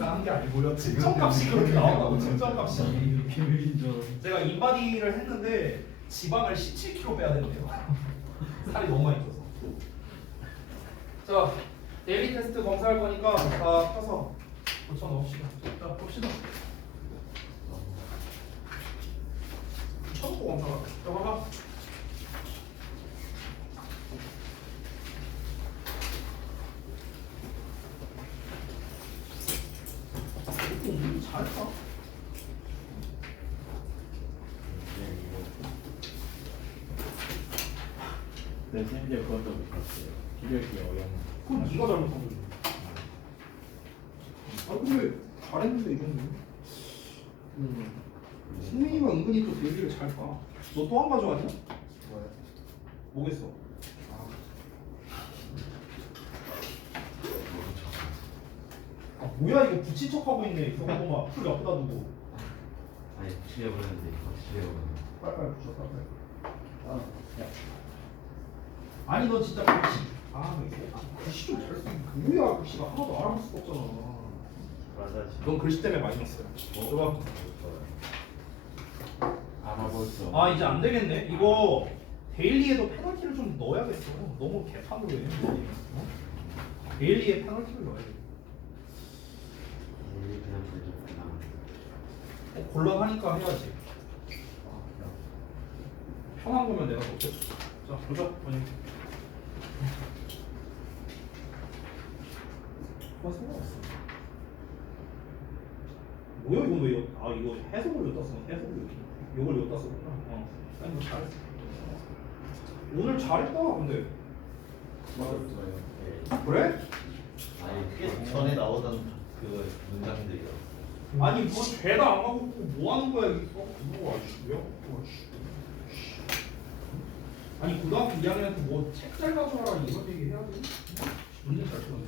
이상한 게 아니고요. 측정값이 그렇게 나온다고. 측정값이. 비밀인 줄 알았어. 제가 인바디를 했는데 지방을 17kg 빼야 된대요. 살이 너무 많이 쪄서. 자, 데일리 테스트 검사할 거니까 다 펴서 붙여 넣읍시다. 자, 봅시다. 붙여놓고 검사가. 자, 봐봐. 잘했다. 네, 심지어 그것도 못 봤어요. 비교기 어려운. 그건 네가 잘못한 거지. 아 근데 잘했는데 이 정도. 승민이가 은근히 또 데뷔를 잘 봐. 너 또 한 가져왔냐? 뭐야? 뭐겠어? 아 뭐야 이거 붙인 척 하고 있네. 저거 봐. 풀 옆에다 두고. 아니 붙이려버렸는데 붙이려버렸는데 빨빨 붙여 빨빨. 아, 야. 아니 너 진짜 글씨. 아 글씨 좀 잘 쓰. 뭐야 글씨가 하나도 알아볼 수가 없잖아. 맞아 지금 넌 글씨 때문에 많이 났어요. 줘봐. 알아볼 수 없는 아 이제 안 되겠네. 이거 데일리에도 페널티를 좀 넣어야겠어. 너무 개판으로 해. 어? 데일리에 페널티를 넣어야 돼. 그냥 불줬구나. 곤란하니까 해야지. 편한 거면 내가 넣겠어. 자 보자. 아니. 상관없어. 뭐야 이건 왜? 아 이거 해석을 여기다 써. 해석을 이걸 여기다 썼구나. 아니 뭐 잘했어. 오늘 잘했다 근데. 맞았어요. 네. 그래? 아니 그 전에 나오던 그 문장들이요. 아니 뭐 죄다 안 가고 뭐 하는 거야 이거? 이거 아저씨야? 아니 고등학교 2학년 때 뭐 책 잘 가져와라 이런 얘기 해야 돼? 문제 잘 풀었네.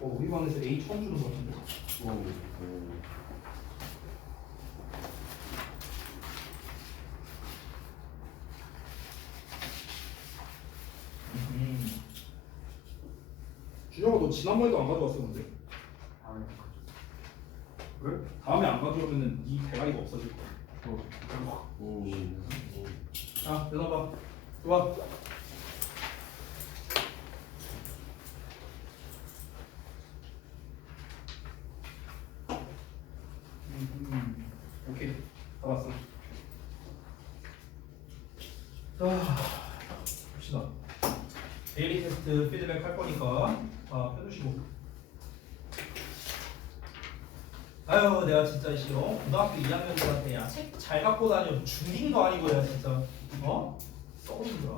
우리 반에서 A 처음 주는 거 같은데. 준영아 너 지난번에도 안 가져왔어 근데. 그래? 다음에 안 가져오면은 이 대가리가 없어질 거야. 오. 자, 내놔봐. 좋아. 오케이. 다 왔어. 자, 봅시다. 데일리 테스트 피드백 할 거니까 펴주시고. 아유, 내가 진짜 싫어. 고등학교 2학년들한테 야 책 잘 갖고 다녀 중딩도 아니고 야 진짜 썩은다.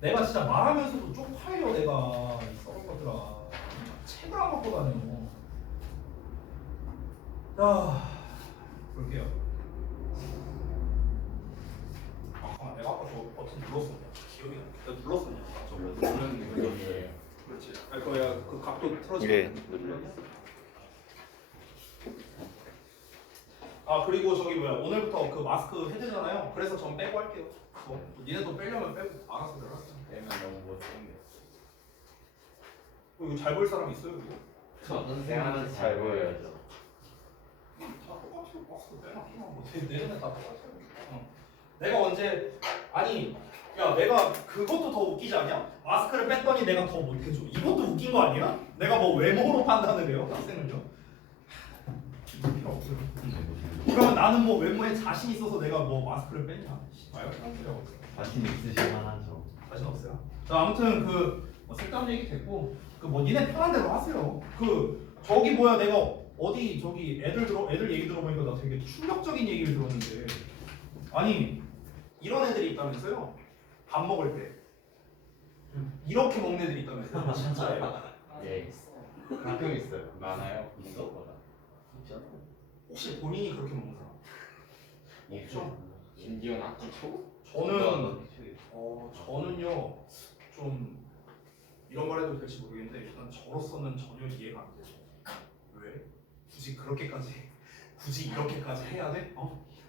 내가 진짜 말하면서도 쪽팔려 내가 이 썩을 것들아. 책을 안 갖고 다녀. 자, 볼게요. 내가 아까 저 버튼 눌렀었냐? 기억이 나. 내가 눌렀었냐? 저거 그게 그렇지. 알 거야. 그 각도 틀어지. 예. 아 그리고 저기 뭐야 오늘부터 그 마스크 해제잖아요. 그래서 전 빼고 할게요. 니네도 빼려면 빼고 알아서 내가 할게. 되면 너무 못생겨. 이거 잘 보일 사람 있어요 이거? 저는 생각하면서 잘 보여야죠. 다 똑같아요. 마스크 빼놨구나. 뭐 내년에 다 똑같아요. 내가 언제 아니 야 내가 그것도 더 웃기지 않냐? 마스크를 뺐더니 내가 더 못해줘. 이것도 웃긴 거 아니야? 내가 뭐 외모로 판단을 해요 학생을요? 필요 없어요. 그러면 나는 뭐 외모에 자신 있어서 내가 뭐 마스크를 뺐냐? 말도 안 돼요. 자신 있으실 만하죠. 자신 없어요. 자 아무튼 뭐 쓸데없는 얘기 됐고 뭐 니네 편한 대로 하세요. 저기 뭐야 내가 어디 저기 애들 얘기 들어보니까 나 되게 충격적인 얘기를 들었는데 아니 이런 애들이 있다면서요? 밥 먹을 때 이렇게 먹는 애들이 있다면서요? 진짜예요? 예. 가끔 있어요. 많아요. 이거보다. 혹시 본인이 그렇게 먹는 사람? 없죠? 김기현 학기 초? 저는요 좀 이런 말 해도 될지 모르겠는데 일단 저로서는 전혀 이해가 안 돼요. 왜? 굳이 이렇게까지 해야 돼?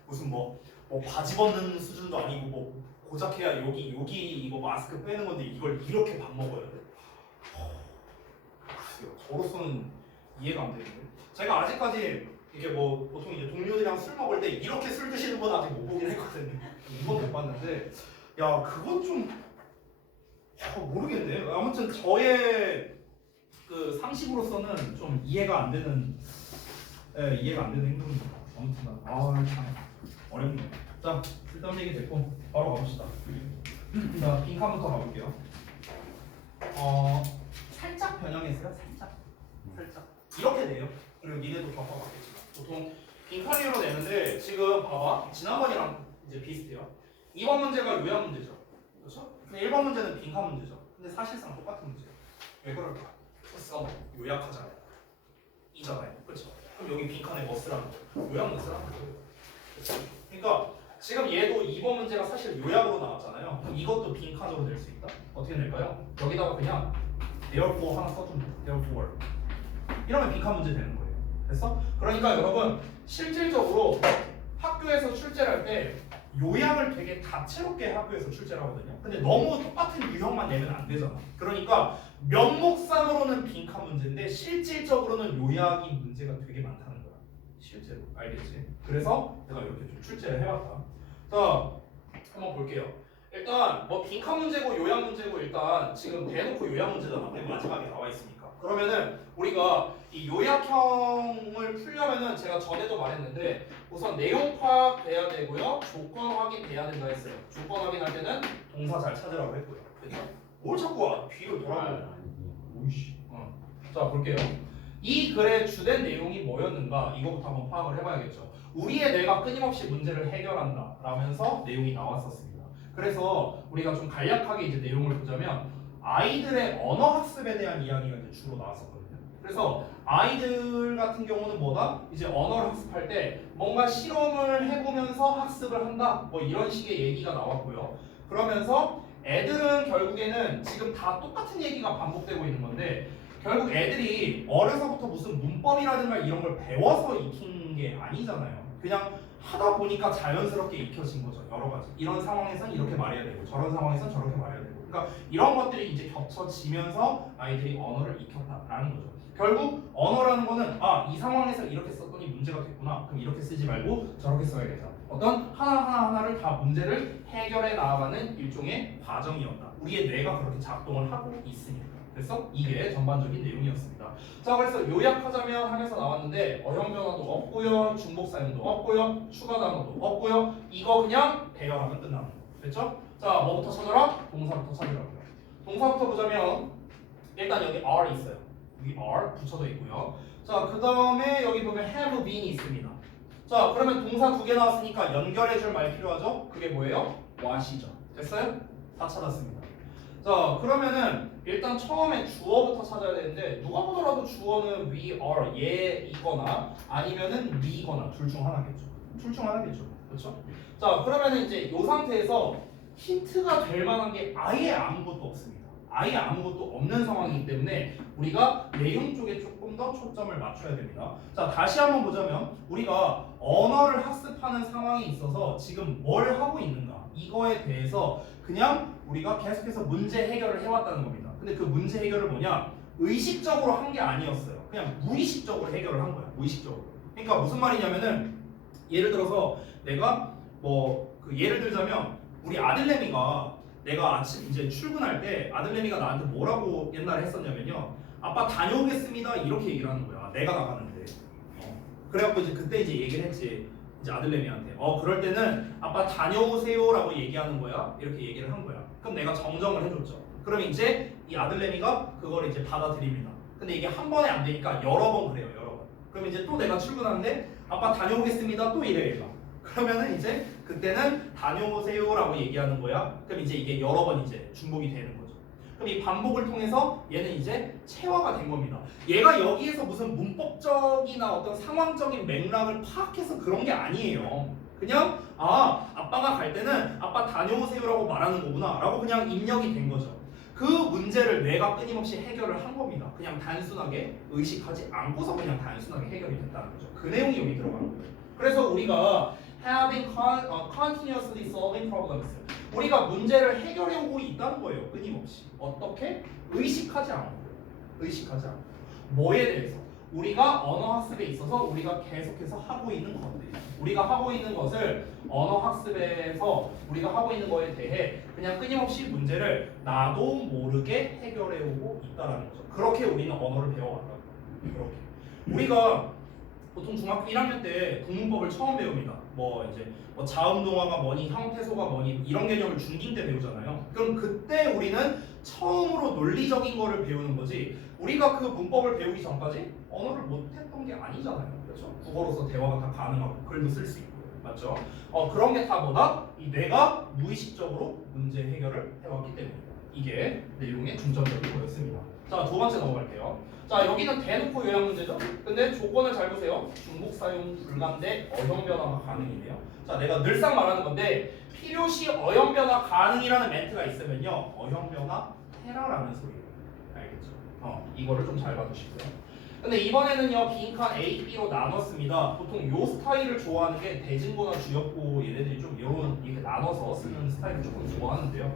무슨 뭐 바지 벗는 수준도 아니고 뭐 고작 해야 여기 이거 마스크 빼는 건데 이걸 이렇게 밥 먹어야 돼? 글쎄요. 저로서는 이해가 안 되는데. 제가 아직까지 이게 뭐 보통 이제 동료들이랑 술 먹을 때 이렇게 술 드시는 분 아직 못 보긴 했거든요. 이건 못 봤는데, 야 그건 좀 모르겠네. 아무튼 저의 그 상식으로서는 좀 이해가 안 되는, 이해가 안 되는 행동입니다. 아무튼 참 어렵네. 자, 쓸데없는 얘기 됐고 바로 가봅시다. 자, 빈칸부터 가볼게요. 살짝 변형했어요. 살짝 이렇게 돼요. 그리고 니네도 겪어봤겠지만 보통 빈칸으로 내는데 지금 봐봐, 지난번이랑 이제 비슷해요. 2번 문제가 요약 문제죠, 그렇죠? 근데 1번 문제는 빈칸 문제죠. 근데 사실상 똑같은 문제예요. 왜 그럴까? 써 요약하잖아요. 이잖아요, 그렇죠? 그럼 여기 빈칸에 뭐 쓰라는 거예요? 요약문 쓰라는 거예요. 그렇죠? 그러니까 지금 얘도 2번 문제가 사실 요약으로 나왔잖아요. 그럼 이것도 빈칸으로 낼 수 있다. 어떻게 낼까요? 여기다가 그냥 therefore 하나 써주면 돼요. therefore 이러면 빈칸 문제 되는 거예요. 됐어? 그러니까 여러분 실질적으로 학교에서 출제를 할 때 요약을 되게 다채롭게 학교에서 출제를 하거든요. 근데 너무 똑같은 유형만 내면 안 되잖아. 그러니까 면목상으로는 빈칸 문제인데 실질적으로는 요약이 문제가 되게 많다는 거야. 실제로. 알겠지? 그래서 내가 이렇게 좀 출제를 해봤다. 자, 한번 볼게요. 일단 뭐 빈칸 문제고 요약 문제고 일단 지금 대놓고 요약 문제잖아. 맨 마지막에 나와 있으니까. 그러면은 우리가 이 요약형을 풀려면은 제가 전에도 말했는데 우선 내용 파악돼야 되고요, 조건 확인돼야 된다 했어요. 조건 확인할 때는 동사 잘 찾으라고 했고요. 그죠? 뭘 자꾸 뒤로 돌아보고. 오이씨. 자, 볼게요. 이 글의 주된 내용이 뭐였는가 이거부터 한번 파악을 해봐야겠죠. 우리의 뇌가 끊임없이 문제를 해결한다 라면서 내용이 나왔었습니다. 그래서 우리가 좀 간략하게 이제 내용을 보자면 아이들의 언어 학습에 대한 이야기가 이제 주로 나왔었거든요. 그래서 아이들 같은 경우는 뭐다? 이제 언어를 학습할 때 뭔가 실험을 해보면서 학습을 한다, 뭐 이런 식의 얘기가 나왔고요. 그러면서 애들은 결국에는 지금 다 똑같은 얘기가 반복되고 있는 건데 결국 애들이 어려서부터 무슨 문법이라든가 이런 걸 배워서 익힌 게 아니잖아요. 그냥 하다 보니까 자연스럽게 익혀진 거죠. 여러 가지. 이런 상황에선 이렇게 말해야 되고 저런 상황에선 저렇게 말해야 되고. 그러니까 이런 것들이 이제 겹쳐지면서 아이들이 언어를 익혔다라는 거죠. 결국 언어라는 거는 이 상황에서 이렇게 썼더니 문제가 됐구나. 그럼 이렇게 쓰지 말고 저렇게 써야겠다. 어떤 하나하나를 다 문제를 해결해 나아가는 일종의 과정이었다. 우리의 뇌가 그렇게 작동을 하고 있으니까. 그래서 이게 전반적인 내용이었습니다. 자, 그래서 요약하자면 하면서 나왔는데 어형 변화도 없고요, 중복 사용도 없고요, 추가 단어도 없고요. 이거 그냥 배열하면 끝나는 거. 됐죠? 자, 뭐부터 찾아라? 동사부터 찾으라고요. 동사부터 보자면 일단 여기 are 있어요. 여기 are 붙여져 있고요. 자, 그 다음에 여기 보면 have been이 있습니다. 자, 그러면 동사 두 개 나왔으니까 연결해줄 말 필요하죠? 그게 뭐예요? what이죠. 됐어요? 다 찾았습니다. 자, 그러면은 일단 처음에 주어부터 찾아야 되는데 누가 보더라도 주어는 we are 얘이거나 아니면은 we거나 둘 중 하나겠죠. 둘 중 하나겠죠. 그렇죠? 자, 그러면은 이제 이 상태에서 힌트가 될 만한 게 아예 아무것도 없습니다. 아예 아무것도 없는 상황이기 때문에 우리가 내용 쪽에 조금 더 초점을 맞춰야 됩니다. 자, 다시 한번 보자면 우리가 언어를 학습하는 상황에 있어서 지금 뭘 하고 있는가 이거에 대해서 그냥 우리가 계속해서 문제 해결을 해왔다는 겁니다. 근데 그 문제 해결을 뭐냐? 의식적으로 한 게 아니었어요. 그냥 무의식적으로 해결을 한 거야. 무의식적으로. 그러니까 무슨 말이냐면은 예를 들어서 내가 뭐 그 예를 들자면 우리 아들내미가 내가 아침 이제 출근할 때 아들내미가 나한테 뭐라고 옛날에 했었냐면요. 아빠 다녀오겠습니다. 이렇게 얘기를 하는 거야. 내가 나가는데. 그래갖고 이제 그때 이제 얘기를 했지. 이제 아들내미한테. 그럴 때는 아빠 다녀오세요라고 얘기하는 거야. 이렇게 얘기를 한 거야. 그럼 내가 정정을 해줬죠. 그럼 이제 이 아들내미가 그걸 이제 받아들입니다. 근데 이게 한 번에 안 되니까 여러 번 그래요. 여러 번. 그럼 이제 또 내가 출근하는데 아빠 다녀오겠습니다. 또 이래 얘가. 그러면은 이제 그때는 다녀오세요라고 얘기하는 거야. 그럼 이제 이게 여러 번 이제 중복이 되는 거죠. 그럼 이 반복을 통해서 얘는 이제 체화가 된 겁니다. 얘가 여기에서 무슨 문법적이나 어떤 상황적인 맥락을 파악해서 그런 게 아니에요. 그냥 아빠가 갈 때는 아빠 다녀오세요라고 말하는 거구나 라고 그냥 입력이 된 거죠. 그 문제를 뇌가 끊임없이 해결을 한 겁니다. 그냥 단순하게 의식하지 않고서 그냥 단순하게 해결이 됐다는 거죠. 그 내용이 여기 들어가는 거예요. 그래서 우리가 having continuously solving problems, 우리가 문제를 해결해 오고 있다는 거예요. 끊임없이. 어떻게? 의식하지 않고. 의식하지 않고. 뭐에 대해서? 우리가 언어 학습에 있어서 우리가 계속해서 하고 있는 것들, 우리가 하고 있는 것을 언어 학습에서 우리가 하고 있는 거에 대해 그냥 끊임없이 문제를 나도 모르게 해결해 오고 있다라는 거죠. 그렇게 우리는 언어를 배워왔다. 그렇게 우리가 보통 중학교 1학년 때 국문법을 처음 배웁니다. 뭐 이제 뭐 자음동화가 뭐니 형태소가 뭐니 이런 개념을 중딩 때 배우잖아요. 그럼 그때 우리는 처음으로 논리적인 거를 배우는 거지 우리가 그 문법을 배우기 전까지 언어를 못했던 게 아니잖아요. 그렇죠? 국어로서 대화가 다 가능하고 글도 쓸 수 있고 맞죠? 그런 게 다 뭐다? 이 뇌가 무의식적으로 문제 해결을 해왔기 때문입니다. 이게 내용의 중점적인 거였습니다. 자, 두 번째 넘어갈게요. 자, 여기는 대놓고 요약 문제죠? 근데 조건을 잘 보세요. 중복 사용 불가인데 어형 변화가 가능이네요. 자, 내가 늘상 말하는 건데 필요시 어형 변화 가능이라는 멘트가 있으면요. 어형 변화 해라라는 소리예요. 알겠죠? 이거를 좀 잘 봐주시고요. 근데 이번에는요 빈칸 A, B로 나눴습니다. 보통 요 스타일을 좋아하는 게 대진고나 주역고 얘네들이 좀 이런 이렇게 나눠서 쓰는 스타일을 조금 좋아하는데요.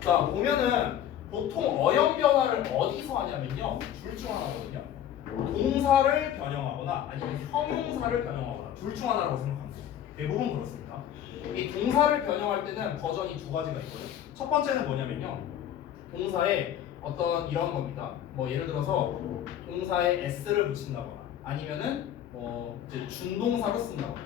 자 보면은 보통 어형 변화를 어디서 하냐면요 둘 중 하나거든요. 동사를 변형하거나 아니면 형용사를 변형하거나 둘 중 하나라고 생각합니다. 대부분 그렇습니다. 이 동사를 변형할 때는 버전이 두 가지가 있거든요. 첫 번째는 뭐냐면요 동사에 어떤 이런 겁니다. 뭐 예를 들어서 동사에 s를 붙인다거나 아니면은 이제 준동사로 쓴다거나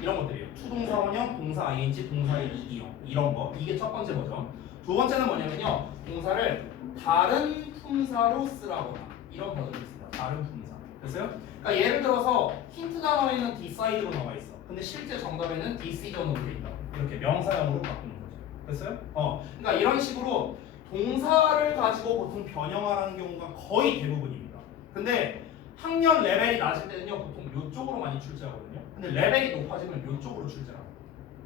이런 것들이에요. 추동사 원형, 동사 ing, 동사의 이기형 이런 거. 이게 첫 번째 버전. 두 번째는 뭐냐면요 동사를 다른 품사로 쓰라거나 이런 버전이 있습니다. 다른 품사. 됐어요? 그러니까 예를 들어서 힌트 단어에는 decide로 나와 있어. 근데 실제 정답에는 decision으로 돼 있다. 이렇게 명사형으로 바꾸는 거죠. 됐어요? 그러니까 이런 식으로 동사를 가지고 보통 변형하라는 경우가 거의 대부분입니다. 근데 학년 레벨이 낮을 때는요 보통 이쪽으로 많이 출제하거든요. 근데 레벨이 높아지면 이쪽으로 출제하고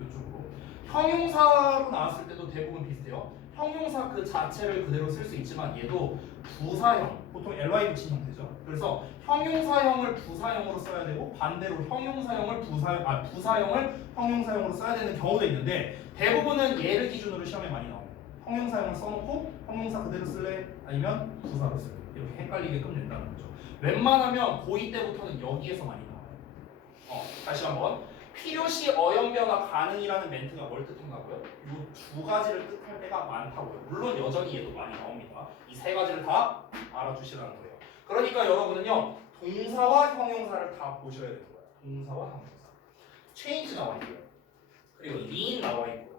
이쪽으로. 형용사로 나왔을 때도 대부분 비슷해요. 형용사 그 자체를 그대로 쓸 수 있지만 얘도 부사형, 보통 ly 붙인 형태죠. 그래서 형용사형을 부사형으로 써야 되고 반대로 형용사형을 부사형을 형용사형으로 써야 되는 경우도 있는데 대부분은 얘를 기준으로 시험에 많이 나옵니다. 형용사형을 써놓고 형용사 그대로 쓸래? 아니면 부사로 쓸래? 이렇게 헷갈리게끔 낸다는 거죠. 웬만하면 고2 때부터는 여기에서 많이 나와요. 다시 한번 필요시 어형 변화 가능이라는 멘트가 뭘 뜻한다고요? 이 두 가지를 뜻할 때가 많다고요. 물론 여전히 얘도 많이 나옵니다. 이 세 가지를 다 알아주시라는 거예요. 그러니까 여러분은요 동사와 형용사를 다 보셔야 되는 거예요. 동사와 형용사. change 나와 있고요. 그리고 lean 나와 있고요.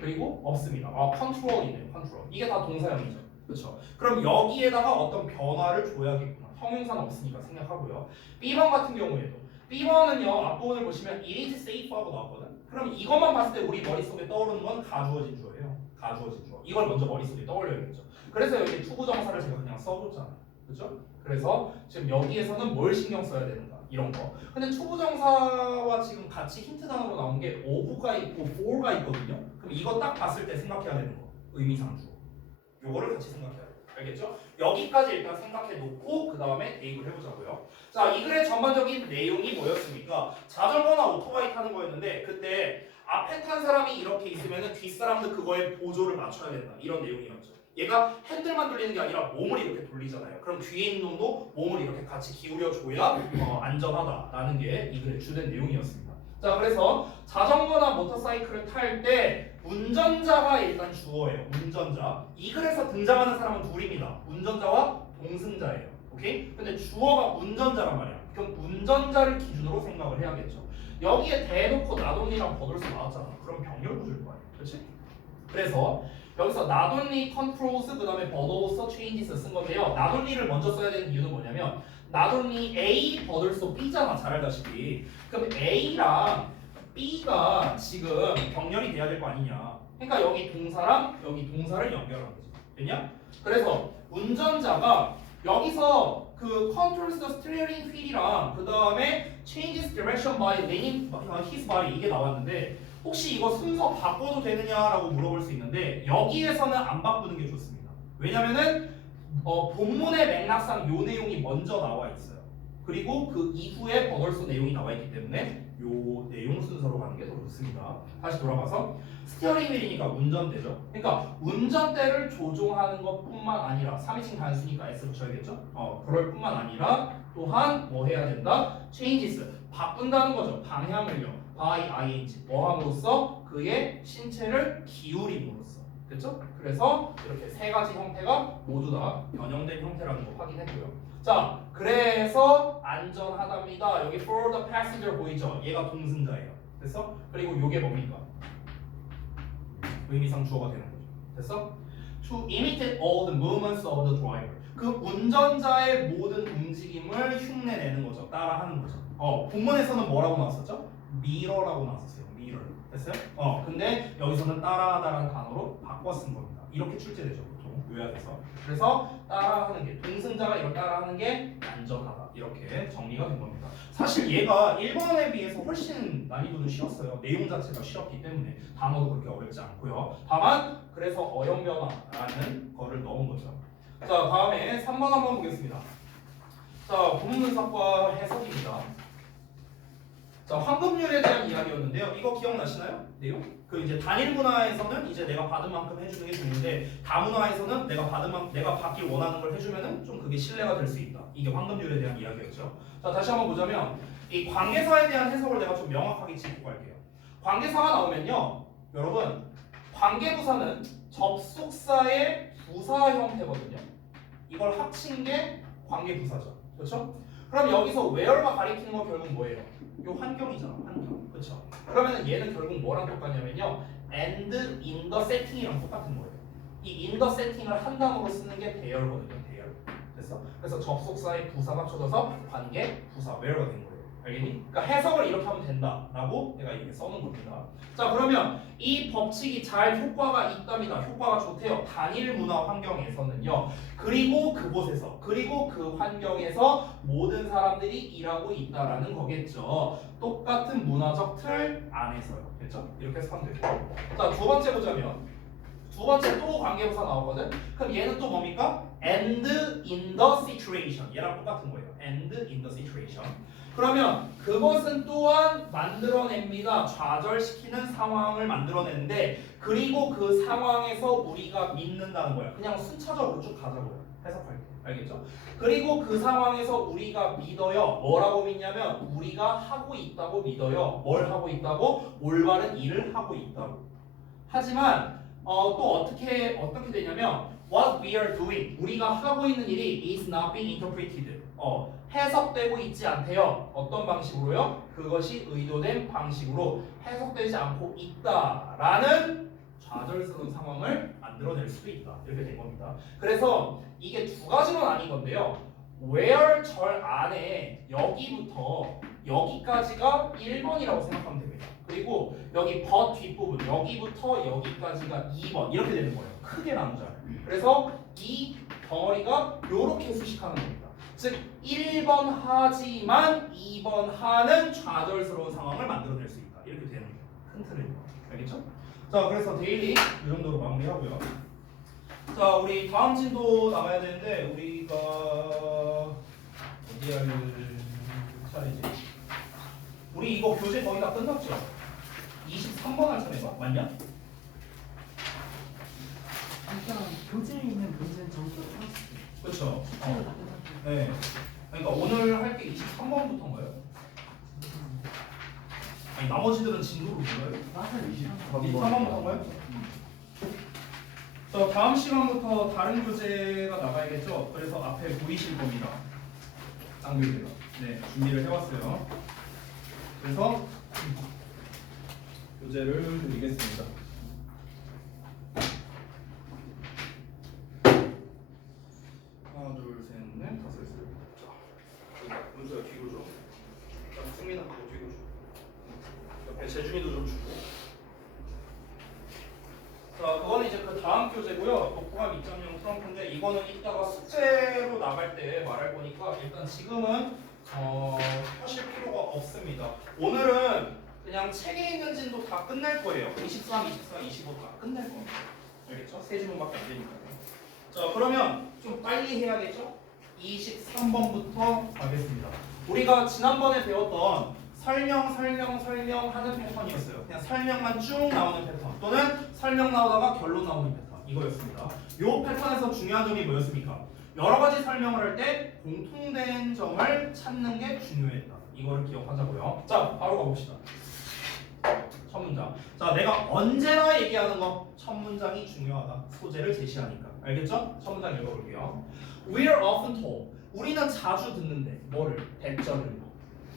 그리고 없습니다. 컨트롤 있네요. 컨트롤. 이게 다 동사형이죠. 그렇죠? 그럼 여기에다가 어떤 변화를 줘야겠구나. 형용사는 없으니까 생략하고요. B번 같은 경우에도 B번은요 앞부분을 보시면 it is safe하고 나왔거든. 그럼 이것만 봤을 때 우리 머릿속에 떠오르는 건 가주어진 주어예요. 가주어진 주어. 이걸 먼저 머릿속에 떠올려야겠죠. 그래서 여기 투부정사를 제가 그냥 써줬잖아요. 그렇죠? 그래서 지금 여기에서는 뭘 신경 써야 되는가 이런 거. 근데 투부정사와 지금 같이 힌트 단어로 나온 게 of가 있고 for가 있거든요. 그럼 이거 딱 봤을 때 생각해야 되는 거. 의미상 주어. 요거를 같이 생각해야 돼요. 알겠죠? 여기까지 일단 생각해 놓고 그 다음에 대입을 해보자고요. 자, 이 글의 전반적인 내용이 뭐였습니까? 자전거나 오토바이 타는 거였는데 그때 앞에 탄 사람이 이렇게 있으면 뒷사람도 그거에 보조를 맞춰야 된다. 이런 내용이었죠. 얘가 핸들만 돌리는 게 아니라 몸을 이렇게 돌리잖아요. 그럼 뒤에 있는 놈도 몸을 이렇게 같이 기울여줘야 안전하다라는 게 이 글의 주된 내용이었습니다. 자, 그래서 자전거나 모터사이클을 탈 때 운전자가 일단 주어예요. 운전자. 이 글에서 등장하는 사람은 둘입니다. 운전자와 동승자예요. 오케이? 근데 주어가 운전자란 말이야. 그럼 운전자를 기준으로 생각을 해야겠죠. 여기에 대놓고 나돈니랑 버들스 나왔잖아. 그럼 병렬 구조일 거 아니야. 그렇지? 그래서 여기서 not only controls 그 다음에 but also changes 쓴 건데요. not only를 먼저 써야 되는 이유는 뭐냐면 not only A but also B잖아. 잘 알다시피. 그럼 A랑 B가 지금 병렬이 돼야 될 거 아니냐. 그러니까 여기 동사랑 여기 동사를 연결하는 거지. 됐냐? 그래서 운전자가 여기서 그 controls the steering wheel이랑 그 다음에 changes direction by leaning his body 이게 나왔는데 혹시 이거 순서 바꿔도 되느냐라고 물어볼 수 있는데 여기에서는 안 바꾸는 게 좋습니다. 왜냐면은 본문의 맥락상 요 내용이 먼저 나와 있어요. 그리고 그 이후에 버덜소 내용이 나와 있기 때문에 요 내용 순서로 가는 게 더 좋습니다. 다시 돌아가서 스티어링 휠이니까 운전대죠. 그러니까 운전대를 조종하는 것뿐만 아니라 3인칭 단수니까 S 붙여야겠죠. 그럴 뿐만 아니라 또한 뭐 해야 된다? changes 바꾼다는 거죠. 방향을요. by ing 뭐 함으로써 그의 신체를 기울임으로써. 됐죠? 그래서 이렇게 세 가지 형태가 모두 다 변형된 형태라는 거 확인했고요. 자, 그래서 안전하답니다. 여기 for the passenger 보이죠? 얘가 동승자예요. 됐어? 그리고 요게 뭡니까? 의미상 주어가 되는 거죠. 됐어? To imitate all the movements of the driver. 그 운전자의 모든 움직임을 흉내내는 거죠. 따라하는 거죠. 본문에서는 뭐라고 나왔었죠? mirror라고 나왔었어요. mirror. 됐어요? 근데 여기서는 따라하다라는 단어로 바꿔 쓴 겁니다. 이렇게 출제되죠. 보통 요약해서. 그래서 따라하는 게 동승자가 이걸 따라하는 게 안전하다. 이렇게 정리가 된 겁니다. 사실 얘가 1번에 비해서 훨씬 난이도는 쉬웠어요. 내용 자체가 쉬웠기 때문에 단어도 그렇게 어렵지 않고요. 다만 그래서 어영변화라는 거를 넣은 거죠. 자, 다음에 3번 한번 보겠습니다. 자, 본문분석과 해석입니다. 자, 황금률에 대한 이야기였는데요. 이거 기억나시나요? 내용? 그 이제 단일 문화에서는 이제 내가 받은 만큼 해주는 게 좋은데 다문화에서는 내가 받길 원하는 걸 해주면은 좀 그게 신뢰가 될 수 있다. 이게 황금률에 대한 이야기였죠. 자, 다시 한번 보자면 이 관계사에 대한 해석을 내가 좀 명확하게 짚고 갈게요. 관계사가 나오면요, 여러분 관계부사는 접속사의 부사 형태거든요. 이걸 합친 게 관계부사죠. 그렇죠? 그럼 여기서 where가 가리키는 건 결국 뭐예요? 요 환경이잖아, 환경. 그렇죠? 그러면 얘는 결국 뭐랑 똑같냐면요, and in the setting이랑 똑같은 거예요. 이 in the setting을 한 단어로 쓰는 게 대열거든요, 대열. 됐어? 그래서 접속사의 부사가 합쳐져서 관계 부사 where가 된 거예요. 알겠니? 그러니까 해석을 이렇게 하면 된다라고 내가 이렇게 써놓은 겁니다. 자, 그러면 이 법칙이 잘 효과가 있답니다. 효과가 좋대요. 단일 문화 환경에서는요. 그리고 그곳에서, 그리고 그 환경에서 모든 사람들이 일하고 있다라는 거겠죠. 똑같은 문화적 틀 안에서요. 됐죠? 이렇게 해서 하면 돼요. 자, 두 번째 보자면, 두 번째 또 관계부사 나오거든. 그럼 얘는 또 뭡니까? And in the situation. 얘랑 똑같은 거예요. And in the situation. 그러면 그것은 또한 만들어냅니다. 좌절시키는 상황을 만들어내는데, 그리고 그 상황에서 우리가 믿는다는 거야. 그냥 순차적으로 쭉 가자고요. 해석할 때. 알겠죠? 그리고 그 상황에서 우리가 믿어요. 뭐라고 믿냐면 우리가 하고 있다고 믿어요. 뭘 하고 있다고? 올바른 일을 하고 있다고. 하지만 또 어떻게 되냐면 what we are doing, 우리가 하고 있는 일이 is not being interpreted. 해석되고 있지 않대요. 어떤 방식으로요? 그것이 의도된 방식으로 해석되지 않고 있다라는 좌절스러운 상황을 만들어낼 수도 있다. 이렇게 된 겁니다. 그래서 이게 두 가지로 나뉜 건데요. where 절 안에 여기부터 여기까지가 1번이라고 생각하면 됩니다. 그리고 여기 but 뒷부분 여기부터 여기까지가 2번 이렇게 되는 거예요. 크게 나누잖아요. 그래서 이 덩어리가 이렇게 수식하는 겁니다. 즉 1번 하지만 2번 하는 좌절스러운 상황을 만들어낼 수 있다. 이렇게 되는 거예요. 큰 틀은. 알겠죠? 자, 그래서 데일리 이 정도로 마무리하고요. 자, 우리 다음 진도 나가야 되는데 우리가 어디 할 차례지? 우리 이거 교재 거의 다 끝났죠? 23번 할 차례가 맞냐? 일단 교재에 있는 문제는 전부 풀었어요. 그렇죠. 숙제를 다 끝났어요. 네. 그러니까 오늘 할 게 23번부터인가요? 아니 나머지들은 진도로 몰라요? 맞아요. 23번부터인가요? 저 다음 시간부터 다른 교재가 나가야겠죠? 그래서 앞에 보이실 겁니다. 쌍교재가. 네, 준비를 해봤어요. 그래서 교재를 드리겠습니다. 하나, 둘, 셋, 넷, 다섯, 여섯. 자, 문수야 뒤로 줘. 승민아 그거 뒤로 줘. 옆에 재준이도 좀 주고. 자, 그거는 이제 그 다음 교재고요. 독후감 2.0 트럼프인데 이거는 이따가 숙제로 나갈 때 말할 거니까 일단 지금은 하실 필요가 없습니다. 오늘은 그냥 책에 있는 진도 다 끝낼 거예요. 23, 24, 25 다 끝낼 겁니다. 알겠죠? 세 지문밖에 안 되니까요. 자, 그러면 좀 빨리 해야겠죠? 23번부터 가겠습니다. 우리가 지난번에 배웠던 설명하는 패턴이었어요. 그냥 설명만 쭉 나오는 패턴 또는 설명 나오다가 결론 나오는 패턴 이거였습니다. 이 패턴에서 중요한 점이 뭐였습니까? 여러 가지 설명을 할 때 공통된 점을 찾는 게 중요했다. 이거를 기억하자고요. 자, 바로 가봅시다. 첫 문장. 자, 내가 언제나 얘기하는 거 첫 문장이 중요하다. 소재를 제시하니까. 알겠죠? 첫 문장 읽어볼게요. We are often told. 우리는 자주 듣는데 뭐를? 대절을.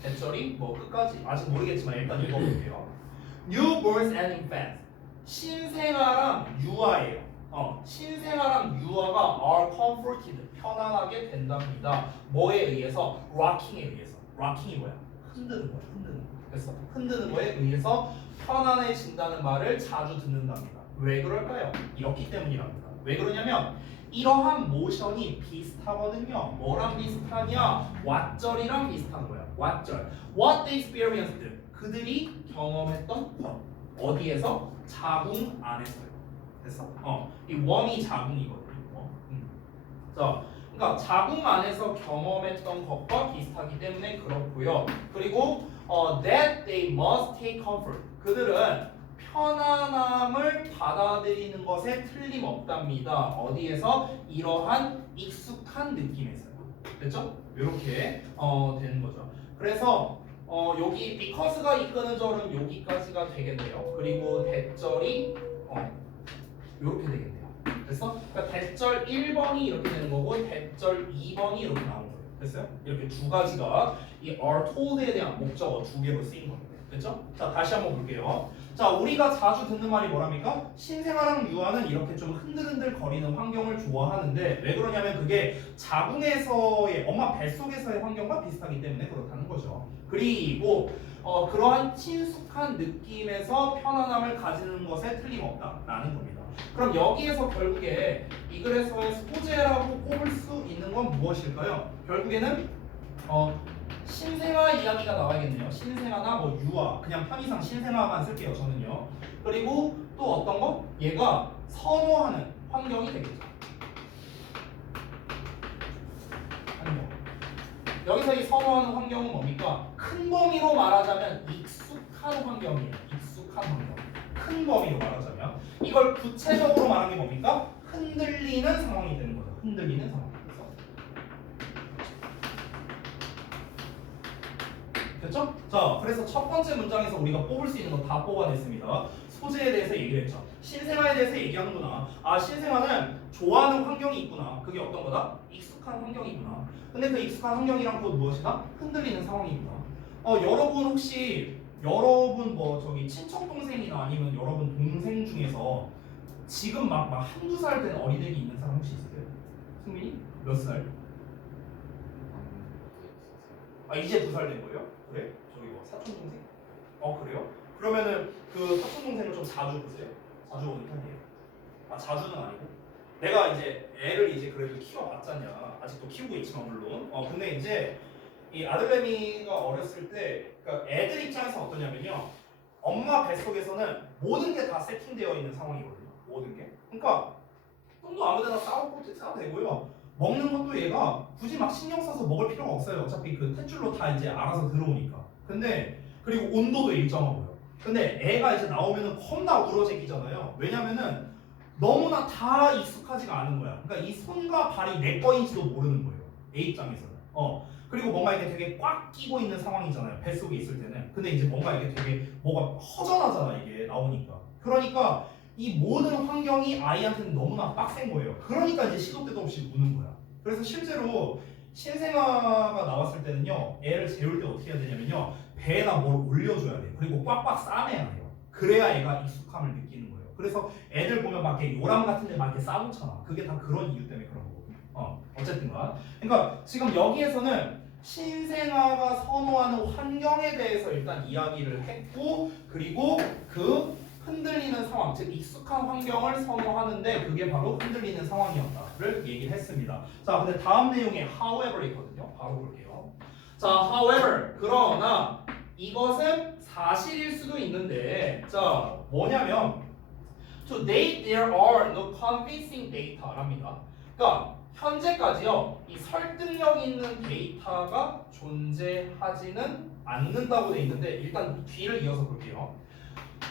대절이 뭐 끝까지 아직 모르겠지만 일단 읽어볼게요. Newborns and infants. 신생아랑 유아예요. 신생아랑 유아가 are comforted. 편안하게 된답니다. 뭐에 의해서? rocking에 의해서. rocking이 뭐야? 흔드는 거야. 흔드는 거. 그래서 흔드는 거에 의해서 편안해진다는 말을 자주 듣는답니다. 왜 그럴까요? 이렇기 때문이랍니다. 왜 그러냐면 이러한 모션이 비슷하거든요. 뭐랑 비슷하냐? 왓절이랑 비슷한 거야. 왓절. What they experienced. 그들이 경험했던 것. 어디에서? 자궁 안에서요. 됐어? 이 원이 자궁이거든요. 자, 그러니까 자궁 안에서 경험했던 것과 비슷하기 때문에 그렇고요. 그리고 that they must take comfort. 그들은 편안함을 받아들이는 것에 틀림없답니다. 어디에서? 이러한 익숙한 느낌에서요. 됐죠? 이렇게 되는 거죠. 그래서 여기 because가 이끄는 절은 여기까지가 되겠네요. 그리고 대절이 이렇게 되겠네요. 됐어? 그러니까 대절 1번이 이렇게 되는 거고 대절 2번이 이렇게 나오는 거예요. 됐어요? 이렇게 두 가지가 이 are told에 대한 목적어 두 개로 쓰인 겁니다. 됐죠? 자, 다시 한번 볼게요. 자, 우리가 자주 듣는 말이 뭐랍니까? 신생아랑 유아는 이렇게 좀 흔들흔들 거리는 환경을 좋아하는데 왜 그러냐면 그게 자궁에서의 엄마 뱃속에서의 환경과 비슷하기 때문에 그렇다는 거죠. 그리고 그러한 친숙한 느낌에서 편안함을 가지는 것에 틀림없다라는 겁니다. 그럼 여기에서 결국에 이 글에서의 소재라고 꼽을 수 있는 건 무엇일까요? 결국에는 신생아 이야기가 나와야겠네요. 신생아나 뭐 유아, 그냥 편의상 신생아만 쓸게요. 저는요. 그리고 또 어떤 거? 얘가 선호하는 환경이 되겠죠. 환경. 여기서 이 선호하는 환경은 뭡니까? 큰 범위로 말하자면 익숙한 환경이에요. 익숙한 환경. 큰 범위로 말하자면 이걸 구체적으로 말하는 게 뭡니까? 흔들리는 상황이 되는 거죠. 흔들리는 상황. 됐죠? 자, 그래서 첫 번째 문장에서 우리가 뽑을 수 있는 거 다 뽑아냈습니다. 소재에 대해서 얘기를 했죠. 신생아에 대해서 얘기하는구나. 아, 신생아는 좋아하는 환경이 있구나. 그게 어떤 거다? 익숙한 환경이구나. 근데 그 익숙한 환경이란 곧 무엇이다? 흔들리는 상황이구나. 여러분 혹시 여러분 뭐 저기 친척 동생이나 아니면 여러분 동생 중에서 지금 막 한두 살 된 어린애기 있는 사람 혹시 있으세요? 승민이? 몇 살? 아, 이제 2살 된 거예요? 그래? 저기 뭐 사촌 동생? 그래요? 그러면은 그 사촌 동생을 좀 자주 보세요? 자주 오는 편이에요? 아, 자주는 아니고? 내가 이제 애를 이제 그래도 키워봤잖냐. 아직도 키우고 있지만 물론. 근데 이제 이 아들내미가 어렸을 때, 그러니까 애들 입장에서 어떠냐면요. 엄마 뱃속에서는 모든 게 다 세팅되어 있는 상황이거든요. 모든 게. 그러니까 똥도 아무데나 싸도 되고요. 먹는 것도 얘가 굳이 막 신경 써서 먹을 필요가 없어요. 어차피 그 탯줄로 다 이제 알아서 들어오니까. 근데 그리고 온도도 일정하고요. 근데 애가 이제 나오면은 겁나 우러제기잖아요. 왜냐면은 너무나 다 익숙하지가 않은 거야. 그러니까 이 손과 발이 내 거인지도 모르는 거예요. 애 입장에서는. 그리고 뭔가 이게 되게 꽉 끼고 있는 상황이잖아요. 뱃속에 있을 때는. 근데 이제 뭔가 이게 되게 뭐가 허전하잖아, 이게 나오니까. 그러니까 이 모든 환경이 아이한테는 너무나 빡센 거예요. 그러니까 이제 시도 때도 없이 우는 거야. 그래서 실제로 신생아가 나왔을 때는요, 애를 재울 때 어떻게 해야 되냐면요, 배에다 뭘 올려줘야 돼요. 그리고 꽉꽉 싸매야 돼요. 그래야 애가 익숙함을 느끼는 거예요. 그래서 애들 보면 막 이렇게 요람 같은 데 막 이렇게 싸놓잖아. 그게 다 그런 이유 때문에 그런 거거든요. 어쨌든간. 그러니까 지금 여기에서는 신생아가 선호하는 환경에 대해서 일단 이야기를 했고, 그리고 그 흔들리는 상황, 즉 익숙한 환경을 선호하는데 그게 바로 흔들리는 상황이었다를 얘기를 했습니다. 자, 근데 다음 내용에 however 있거든요. 바로 볼게요. 자, however, 그러나 이것은 사실일 수도 있는데, 자, 뭐냐면 to date there are no convincing data랍니다. 그러니까 현재까지요, 이 설득력 있는 데이터가 존재하지는 않는다고 돼 있는데 일단 뒤를 이어서 볼게요.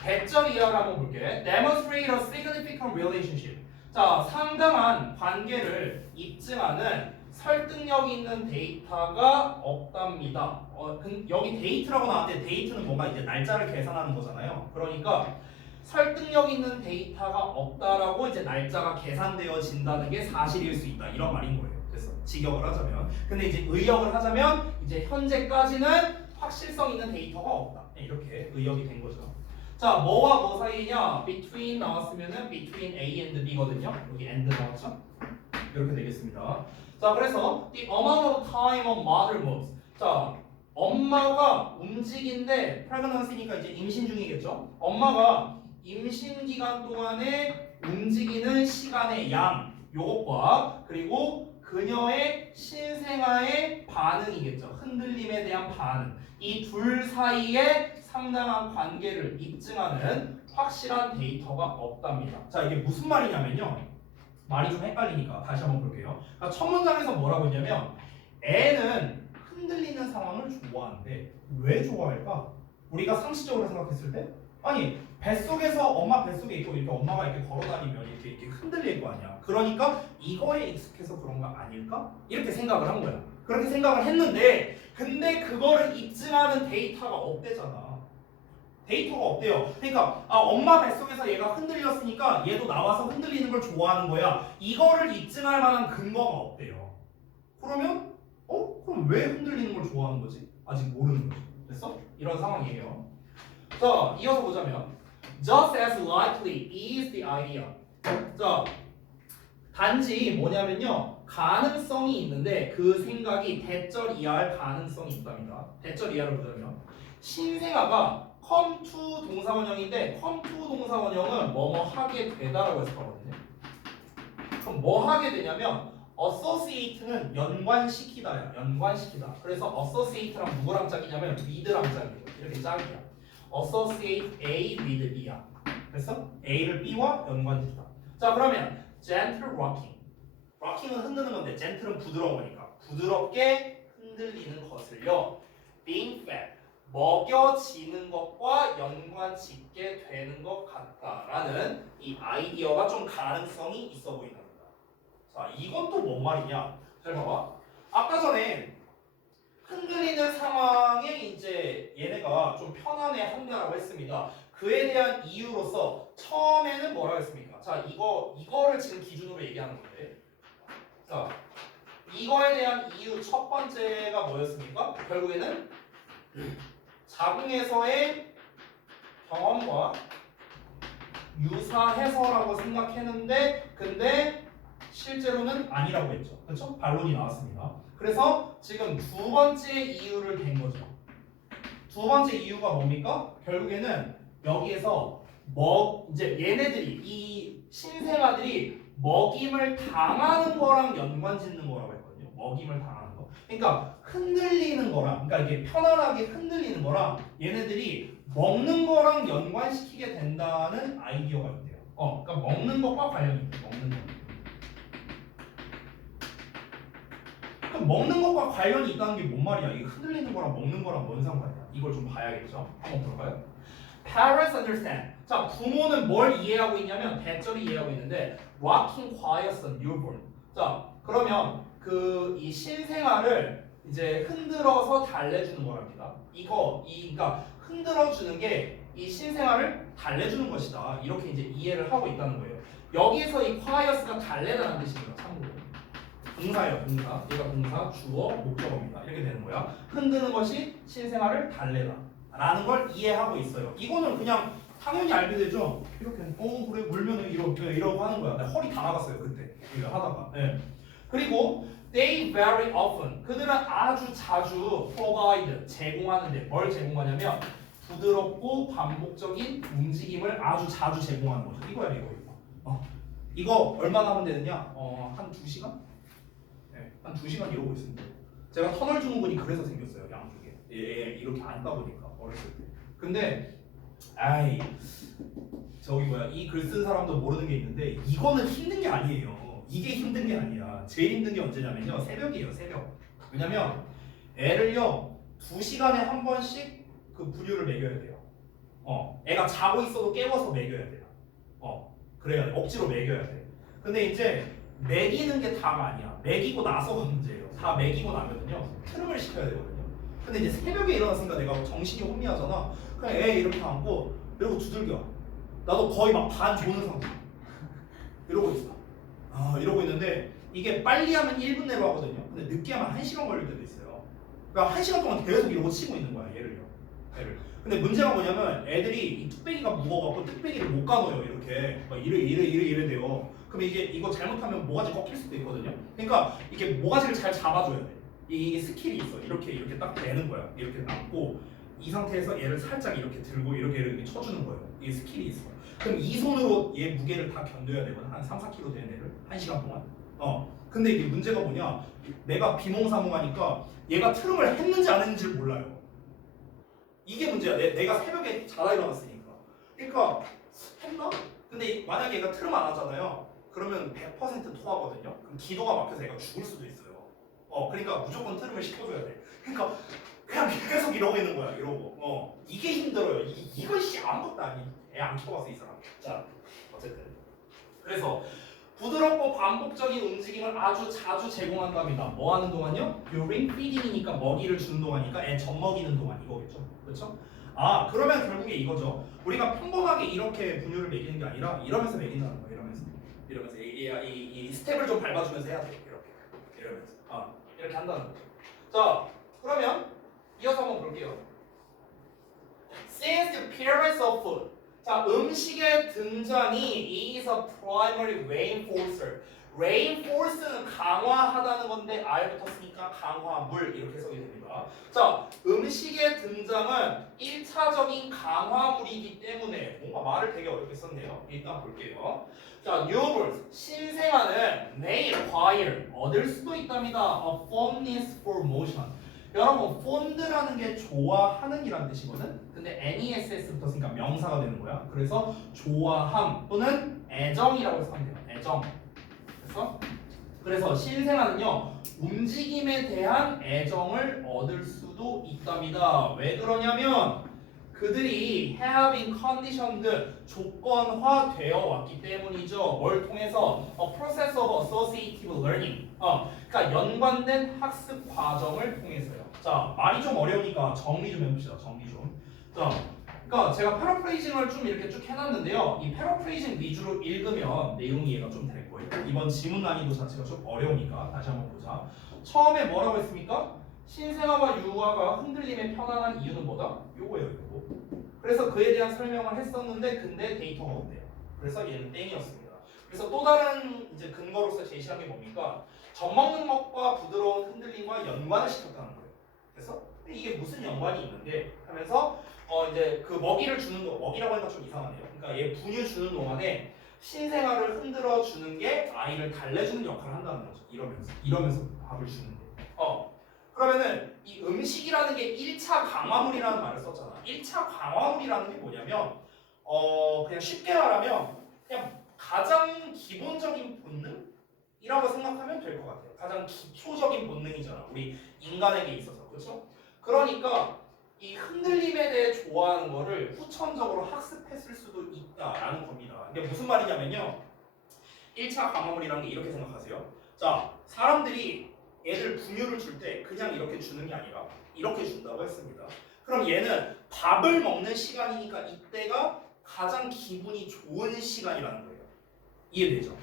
대절 이하를 한번 볼게. Demonstrate a significant relationship. 자, 상당한 관계를 입증하는 설득력 있는 데이터가 없답니다. 여기 데이트라고 나왔는데 데이트는 뭔가 이제 날짜를 계산하는 거잖아요. 그러니까 설득력 있는 데이터가 없다라고 이제 날짜가 계산되어진다는 게 사실일 수 있다 이런 말인 거예요. 그래서 직역을 하자면, 근데 이제 의역을 하자면 이제 현재까지는 확실성 있는 데이터가 없다. 이렇게 의역이 된 거죠. 자, 뭐와 뭐 사이냐? between 나왔으면은 between A and B거든요. 여기 and 나왔죠? 이렇게 되겠습니다. 자, 그래서 the amount of time a mother moves. 자, 엄마가 움직인데 pregnancy니까 이제 임신 중이겠죠? 엄마가 임신 기간 동안에 움직이는 시간의 양, 요것과 그리고 그녀의 신생아의 반응이겠죠. 흔들림에 대한 반응. 이 둘 사이에 상당한 관계를 입증하는 확실한 데이터가 없답니다. 자, 이게 무슨 말이냐면요. 말이 좀 헷갈리니까 다시 한번 볼게요. 그러니까 첫 문장에서 뭐라고 했냐면 애는 흔들리는 상황을 좋아하는데 왜 좋아할까? 우리가 상식적으로 생각했을 때 아니 뱃속에서 엄마 뱃속에 있고 이렇게 엄마가 이렇게 걸어다니면 이렇게 흔들릴 거 아니야. 그러니까 이거에 익숙해서 그런 거 아닐까? 이렇게 생각을 한 거야. 그렇게 생각을 했는데 근데 그거를 입증하는 데이터가 없대잖아. 데이터가 없대요. 그러니까 엄마 뱃속에서 얘가 흔들렸으니까 얘도 나와서 흔들리는 걸 좋아하는 거야. 이거를 입증할 만한 근거가 없대요. 그러면 그럼 왜 흔들리는 걸 좋아하는 거지? 아직 모르는 거지. 됐어? 이런 상황이에요. 자, 이어서 보자면 just as likely is the idea. 자, 단지 뭐냐면요. 가능성이 있는데 그 생각이 대절 이하할 가능성이 있답니다. 대절 이하를 보자면 신생아가 come to 동사원형인데 come to 동사원형은 뭐뭐 하게 되다라고 해서 하거든요. 그럼 뭐 하게 되냐면 associate는 연관시키다야. 연관시키다. 그래서 associate랑 누구랑 짝이냐면 with랑 짝이에요. 이렇게 짝이야. associate A with B야. 그래서 A를 B와 연관시키다. 자, 그러면 gentle rocking. rocking은 흔드는 건데 gentle은 부드러운 거니까 부드럽게 흔들리는 것을요. being fed. 먹여지는 것과 연관짓게 되는 것 같다라는 이 아이디어가 좀 가능성이 있어 보인다. 자, 이건 또 뭔 말이냐? 잘 봐봐. 아까 전에 흔들리는 상황에 이제 얘네가 좀 편안해 한다라고 했습니다. 그에 대한 이유로서 처음에는 뭐라고 했습니까? 자, 이거를 지금 기준으로 얘기하는 건데. 자, 이거에 대한 이유 첫 번째가 뭐였습니까? 결국에는 자궁에서의 경험과 유사해서라고 생각했는데 근데 실제로는 아니라고 했죠. 그렇죠? 반론이 나왔습니다. 그래서 지금 두 번째 이유를 댄 거죠. 두 번째 이유가 뭡니까? 결국에는 여기에서 이제 얘네들이 이 신생아들이 먹임을 당하는 거랑 연관짓는 거라고 했거든요. 먹임을 당하는 거. 그러니까 흔들리는 거랑, 그러니까 이게 편안하게 흔들리는 거랑 얘네들이 먹는 거랑 연관시키게 된다는 아이디어가 있대요. 그러니까 먹는 것과 관련이 있대. 먹는 거. 그럼 먹는 것과 관련이 있다는 게 뭔 말이야? 이게 흔들리는 거랑 먹는 거랑 뭔 상관이야? 이걸 좀 봐야겠죠. 한번 볼까요? Parents understand. 자, 부모는 뭘 이해하고 있냐면 대절이 이해하고 있는데 rocking quiets a newborn. 자, 그러면 이 신생아를 이제 흔들어서 달래주는 거랍니다. 그러니까 흔들어주는 게 이 신생아를 달래주는 것이다. 이렇게 이제 이해를 하고 있다는 거예요. 여기에서 이 quiet가 달래다는 뜻입니다. 참고로. 동사예요, 동사. 얘가 동사, 주어, 목적어입니다. 이렇게 되는 거야. 흔드는 것이 신생아를 달래다. 라는 걸 이해하고 있어요. 이거는 그냥 당연히 알게 되죠. 이렇게 그래 물면은 이러고 하는 거야. 나 허리 다 나갔어요 그때 이거 하다가. 네. 그리고 they very often 그들은 아주 자주 provide 제공하는데 뭘 제공하냐면 부드럽고 반복적인 움직임을 아주 자주 제공하는 거죠. 이거야 이거. 이거 얼마나 하면 되느냐? 한 2시간? 네, 한 2시간 이러고 있습니다. 제가 터널 증후군이 그래서 생겼어요 양쪽에. 이렇게 앉다 보니까 어렸을 때. 근데 이 글 쓴 사람도 모르는 게 있는데 이거는 힘든 게 아니에요. 이게 힘든 게 아니야. 제일 힘든 게 언제냐면요 새벽이에요. 새벽. 왜냐면 애를요 2시간에 한 번씩 그 분유를 먹여야 돼요. 애가 자고 있어도 깨워서 먹여야 돼요. 그래야 돼. 억지로 먹여야 돼. 근데 이제 먹이는 게 다가 아니야. 먹이고 나서가 문제예요. 다 먹이고 나면은요 트름을 시켜야 되거든요. 근데 이제 새벽에 일어났으니까 내가 정신이 혼미하잖아. 그냥 애 이렇게 안고 이러고 두들겨. 나도 거의 막 반 조는 상태. 이러고 있어. 이러고 있는데 이게 빨리 하면 1분 내로 하거든요. 근데 늦게 하면 1시간 걸릴 때도 있어요. 그러니까 1시간 동안 계속 이러고 치고 있는 거야 얘를요. 애를. 근데 문제가 뭐냐면 애들이 이 뚝배기가 무거워갖고 뚝배기를 못 가눠요. 이렇게 막 이래 돼요. 그럼 이거 잘못하면 모가지 꺾일 수도 있거든요. 그러니까 이게 모가지를 잘 잡아줘야 돼. 이게 스킬이 있어. 이렇게 딱 대는 거야. 이렇게 놨고 이 상태에서 얘를 살짝 이렇게 들고 이렇게 쳐주는 거예요. 이게 스킬이 있어. 그럼 이 손으로 얘 무게를 다 견뎌야 되거든. 한 3-4kg 되는 애를 1시간 동안. 근데 이게 문제가 뭐냐? 내가 비몽사몽하니까 얘가 트름을 했는지 안 했는지를 몰라요. 이게 문제야. 내가 새벽에 자다 일어났으니까. 그러니까 했나? 근데 만약에 얘가 트름 안 하잖아요. 그러면 100% 토하거든요. 그럼 기도가 막혀서 애가 죽을 수도 있어요. 그러니까 무조건 트름을 시켜줘야 돼. 그러니까 그냥 계속 이러고 있는 거야. 이러고. 이게 힘들어요. 이건 아무것도 아니. 애 안 키워봤어 이 사람. 자, 어쨌든. 그래서 부드럽고 반복적인 움직임을 아주 자주 제공한답니다. 뭐 하는 동안요? during feeding이니까 먹이를 주는 동안이니까 애 젖 먹이는 동안 이거겠죠. 그렇죠? 그러면 결국에 이거죠. 우리가 평범하게 이렇게 분유를 먹이는 게 아니라 이러면서 먹인다는 거예요. 이러면서 이 스텝을 좀 밟아주면서 해야 돼요. 이러면서 이렇게 한다는 거죠. 자, 그러면 이어서 한번 볼게요. Since the appearance of food. 자, 음식의 등장이 is a primary reinforcer. reinforce는 강화하다는 건데 R 붙었으니까 강화물 이렇게 해석이 됩니다. 자, 음식의 등장은 1차적인 강화물이기 때문에 뭔가 말을 되게 어렵게 썼네요. 일단 볼게요. 자, newborns 신생아는 may acquire 얻을 수도 있답니다. a fondness for motion. 여러분, fond라는 게 좋아하는 이란 뜻이거든. 근데 NESS 붙었으니까 명사가 되는 거야. 그래서 좋아함 또는 애정이라고 해서 하면 돼요. 애정. 그래서 신생아는요 움직임에 대한 애정을 얻을 수도 있답니다. 왜 그러냐면 그들이 have been conditioned 조건화되어 왔기 때문이죠. 뭘 통해서 a process of associative learning. 그러니까 연관된 학습 과정을 통해서요. 자, 말이 좀 어려우니까 정리 좀 해봅시다. 정리 좀. 자, 그러니까 제가 패러프레이징을 좀 이렇게 쭉 해놨는데요. 이 패러프레이징 위주로 읽으면 내용이 얘가 좀 될 거예요. 이번 지문 난이도 자체가 좀 어려우니까 다시 한번 보자. 처음에 뭐라고 했습니까? 신생아와 유아가 흔들림에 편안한 이유는 뭐다? 요거예요, 요거. 그래서 그에 대한 설명을 했었는데 근데 데이터가 없대요. 그래서 얘는 땡이었습니다. 그래서 또 다른 이제 근거로서 제시한 게 뭡니까? 젖 먹는 것과 부드러운 흔들림과 연관을 시켰다는 거예요. 그래서 이게 무슨 연관이 있는데 하면서 이제 그 먹이를 주는 거 먹이라고 하니까 좀 이상하네요. 그러니까 얘 분유 주는 동안에 신생아를 흔들어 주는 게 아이를 달래주는 역할을 한다는 거죠. 이러면서 밥을 주는데. 그러면은 이 음식이라는 게 1차 강화물이라는 말을 썼잖아. 1차 강화물이라는 게 뭐냐면 그냥 쉽게 말하면 그냥 가장 기본적인 본능이라고 생각하면 될 것 같아요. 가장 기초적인 본능이잖아. 우리 인간에게 있어서. 그렇죠? 그러니까 이 흔들림에 대해 좋아하는 거를 후천적으로 학습했을 수도 있다라는 겁니다. 이게 무슨 말이냐면요. 1차 강화물이라는 게 이렇게 생각하세요. 자, 사람들이 애들 분유를 줄 때 그냥 이렇게 주는 게 아니라 이렇게 준다고 했습니다. 그럼 얘는 밥을 먹는 시간이니까 이때가 가장 기분이 좋은 시간이라는 거예요. 이해되죠?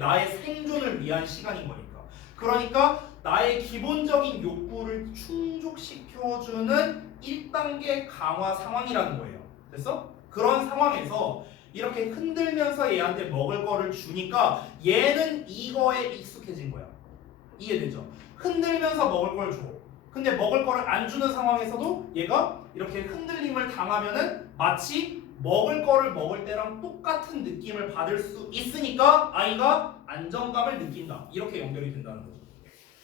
나의 생존을 위한 시간인 거니까. 그러니까 나의 기본적인 욕구를 충족시켜주는 1단계 강화 상황이라는 거예요. 됐어? 그런 상황에서 이렇게 흔들면서 얘한테 먹을 거를 주니까 얘는 이거에 익숙해진 거야. 이해되죠? 흔들면서 먹을 걸 줘. 근데 먹을 거를 안 주는 상황에서도 얘가 이렇게 흔들림을 당하면은 마치 먹을 거를 먹을 때랑 똑같은 느낌을 받을 수 있으니까 아이가 안정감을 느낀다. 이렇게 연결이 된다는 거죠.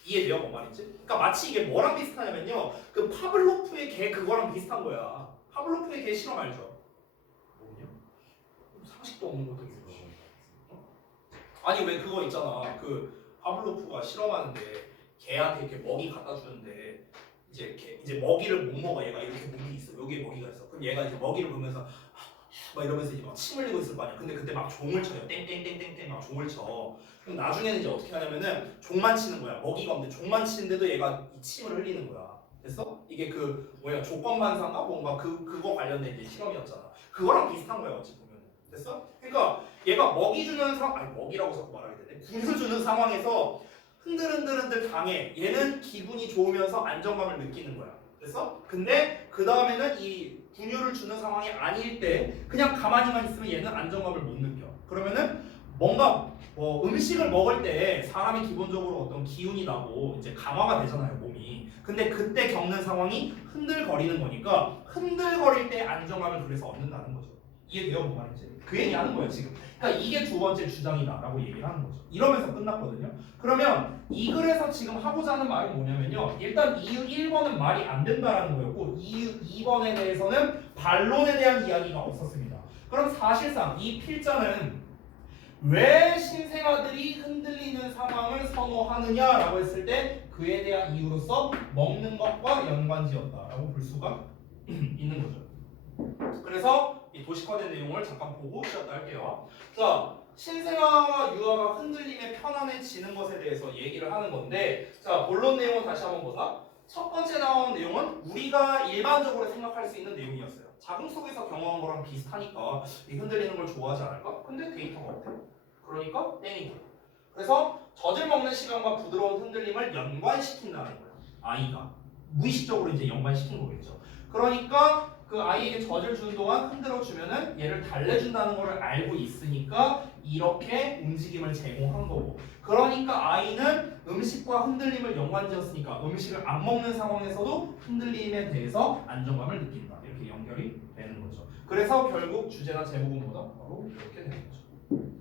이해돼요? 뭔 말인지? 그러니까 마치 이게 뭐랑 비슷하냐면요. 그 파블로프의 개 그거랑 비슷한 거야. 파블로프의 개 실험 알죠? 뭐냐? 상식도 없는 것도 있어. 아니 왜 그거 있잖아. 그 파블로프가 실험하는데 개한테 이렇게 먹이 갖다 주는데 이제 먹이를 못 먹어. 얘가 이렇게 목이 있어. 여기에 먹이가 있어. 그럼 얘가 이제 먹이를 보면서 막 이러면서 이제 막 침 흘리고 있을 거 아니야. 근데 그때 막 종을 쳐요. 땡땡땡땡땡 막 종을 쳐. 그럼 나중에는 이제 어떻게 하냐면은 종만 치는 거야. 먹이가 없는데 종만 치는데도 얘가 이 침을 흘리는 거야. 됐어? 이게 그 뭐야 조건 반사인가 뭔가 그거 관련된 이제 실험이었잖아. 그거랑 비슷한 거야 어찌 보면. 됐어? 그러니까 얘가 먹이 주는 아니 먹이라고 자꾸 말하게 되네. 분유 주는 상황에서 흔들흔들 강해. 얘는 기분이 좋으면서 안정감을 느끼는 거야. 됐어? 근데 그 다음에는 이 분유를 주는 상황이 아닐 때 그냥 가만히만 있으면 얘는 안정감을 못 느껴. 그러면은 뭔가 뭐 음식을 먹을 때 사람이 기본적으로 어떤 기운이 나고 이제 강화가 되잖아요 몸이. 근데 그때 겪는 상황이 흔들거리는 거니까 흔들거릴 때 안정감을 그래서 얻는다는 거죠. 이해돼요 뭔 말인지? 그 얘기하는 거예요 지금. 그러니까 이게 두 번째 주장이다라고 얘기를 하는 거죠. 이러면서 끝났거든요. 그러면 이 글에서 지금 하고자 하는 말은 뭐냐면요. 일단 이유 1번은 말이 안 된다라는 거였고 이유 2번에 대해서는 반론에 대한 이야기가 없었습니다. 그럼 사실상 이 필자는 왜 신생아들이 흔들리는 상황을 선호하느냐라고 했을 때 그에 대한 이유로서 먹는 것과 연관지었다라고 볼 수가 있는 거죠. 그래서 이 도식화된 내용을 잠깐 보고 쉬었다 할게요. 자, 신생아와 유아가 흔들림에 편안해지는 것에 대해서 얘기를 하는 건데, 자 본론 내용은 다시 한번 보자. 첫 번째 나온 내용은 우리가 일반적으로 생각할 수 있는 내용이었어요. 자궁 속에서 경험한 거랑 비슷하니까 이 흔들리는 걸 좋아하지 않을까? 근데 데이터가 없대. 그러니까 땡이고. 그래서 젖을 먹는 시간과 부드러운 흔들림을 연관시킨다는 거예요. 아이가 무의식적으로 이제 연관시킨 거겠죠. 그러니까 그 아이에게 젖을 주는 동안 흔들어 주면은 얘를 달래준다는 것을 알고 있으니까 이렇게 움직임을 제공한 거고. 그러니까 아이는 음식과 흔들림을 연관지었으니까 음식을 안 먹는 상황에서도 흔들림에 대해서 안정감을 느낀다. 이렇게 연결이 되는 거죠. 그래서 결국 주제나 제목은 뭐다? 바로 이렇게 되는 거죠.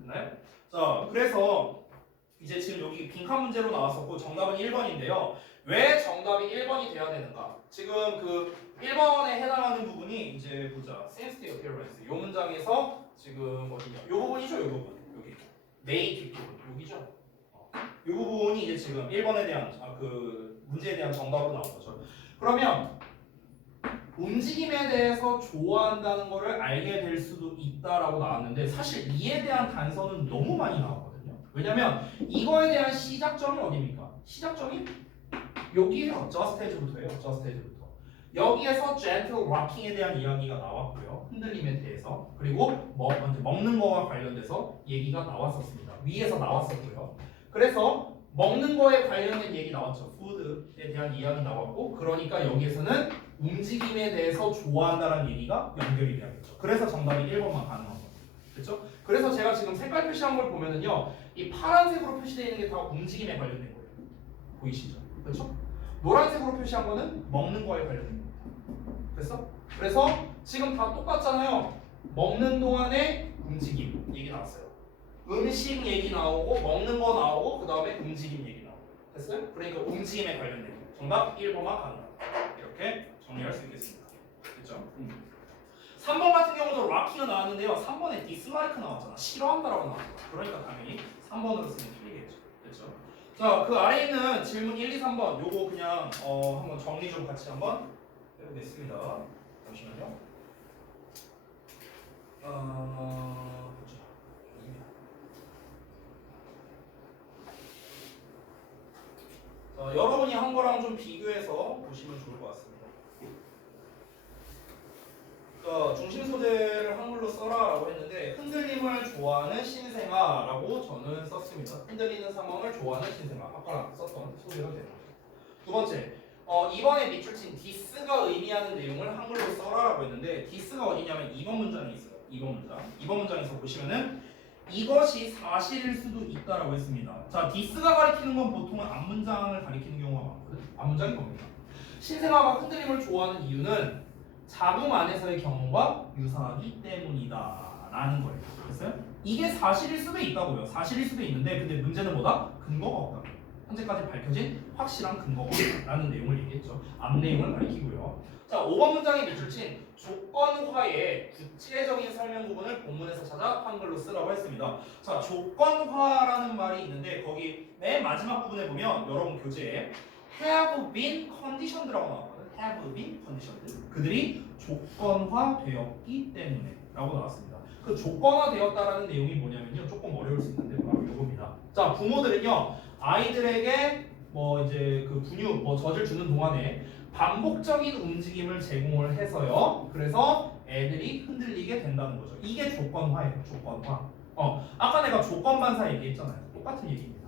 됐나요? 자, 그래서 이제 지금 여기 빈칸 문제로 나왔었고 정답은 1번인데요. 왜 정답이 1번이 돼야 되는가? 지금 그 1번에 해당하는 부분이 이제 보자. sensitive appearance. 이 문장에서 지금 어디냐? 이 부분이죠, 이 부분. 여기. 네이티브 부분. 여기죠. 이 부분이 이제 지금 1번에 대한 그 문제에 대한 정답으로 나온 거죠. 그러면 움직임에 대해서 좋아한다는 것을 알게 될 수도 있다라고 나왔는데 사실 이에 대한 단서는 너무 많이 나왔거든요. 왜냐면 이거에 대한 시작점이 어디입니까? 시작점이 여기에요. just as부터예요. just as부터. 여기에서 gentle rocking에 대한 이야기가 나왔고요. 흔들림에 대해서. 그리고 먹는 거와 관련돼서 얘기가 나왔었습니다. 위에서 나왔었고요. 그래서 먹는 거에 관련된 얘기 나왔죠. 푸드에 대한 이야기 나왔고 그러니까 여기에서는 움직임에 대해서 좋아한다는 얘기가 연결이 돼야겠죠. 그래서 정답이 1번만 가능한 거죠. 그렇죠? 그래서 제가 지금 색깔 표시한 걸 보면은요. 이 파란색으로 표시되어 있는 게 다 움직임에 관련된 거예요. 보이시죠? 그렇죠? 노란색으로 표시한 거는 먹는 거에 관련된 겁니다. 됐어? 그래서 지금 다 똑같잖아요. 먹는 동안에 움직임 얘기 나왔어요. 음식 얘기 나오고 먹는 거 나오고 그 다음에 움직임 얘기 나오고. 됐어요? 그러니까 움직임에 관련된 거. 정답 1번만 가능합니다. 이렇게 정리할 수 있겠습니다. 됐죠? 3번 같은 경우도 락킹은 나왔는데요. 3번에 dislike 나왔잖아. 싫어한다라고 나왔잖아. 그러니까 당연히 3번으로 쓰면 틀리겠죠. 됐죠? 자, 그 아래에 있는 질문 1, 2, 3번 요거 그냥 한번 정리 좀 같이 한번 해보겠습니다. 잠시만요. 보자. 여러분이 한 거랑 좀 비교해서 보시면 좋을 것 같습니다. 중심 소재를 한글로 써라라고 했는데 흔들림을 좋아하는 신생아라고 저는 썼습니다. 흔들리는 상황을 좋아하는 신생아. 아까 썼던 소재가 되는 거죠. 두 번째, 이번에 밑줄친 디스가 의미하는 내용을 한글로 써라라고 했는데 디스가 어디냐면 2번 문장에 있어요. 2번 문장. 2번 문장에서 보시면은 이것이 사실일 수도 있다라고 했습니다. 자, 디스가 가리키는 건 보통은 앞문장을 가리키는 경우가 많거든요. 앞문장이 뭡니까? 신생아가 흔들림을 좋아하는 이유는 자궁 안에서의 경험과 유사하기 때문이다 라는 거예요. 됐어요? 이게 사실일 수도 있다고요. 사실일 수도 있는데 근데 문제는 뭐다? 근거가 없다. 현재까지 밝혀진 확실한 근거가 없다라는 내용을 얘기했죠. 앞 내용을 가리키고요. 자, 5번 문장에 밑줄친 조건화의 구체적인 설명 부분을 본문에서 찾아 한글로 쓰라고 했습니다. 자, 조건화라는 말이 있는데 거기 맨 마지막 부분에 보면 여러분 교재에 have been conditioned라고 나왔거든. have been conditioned. 그들이 조건화되었기 때문에 라고 나왔습니다. 그 조건화되었다라는 내용이 뭐냐면요. 조금 어려울 수 있는데 바로 이겁니다. 자, 부모들은요. 아이들에게 뭐 이제 그 분유 뭐 젖을 주는 동안에 반복적인 움직임을 제공을 해서요. 그래서 애들이 흔들리게 된다는 거죠. 이게 조건화예요. 조건화. 아까 내가 조건반사 얘기했잖아요. 똑같은 얘기입니다.